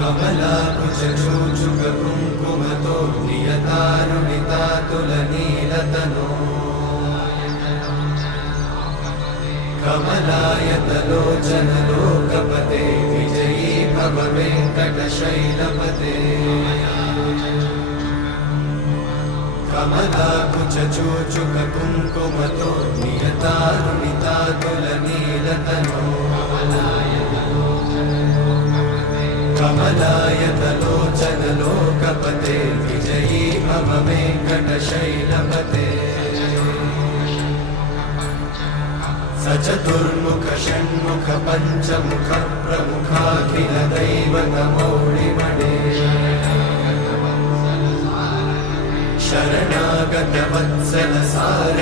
कमलाकुचूचुककुङ्कुमतो नियतारुणितातुलनीलतनो कमलायतलोचनलोकपते विजयी भव वेङ्कटशैलपते कमलाकुचूचुककुङ्कुमतो नियतारुणितातुलनीलतनो कमलायतलोचनलोकपते विजयी भव वेङ्कटशैलपते सचतुर्मुख षण्मुख पञ्चमुख प्रमुखाखिलदैवतमौळिमणे शरणागतवत्सल सार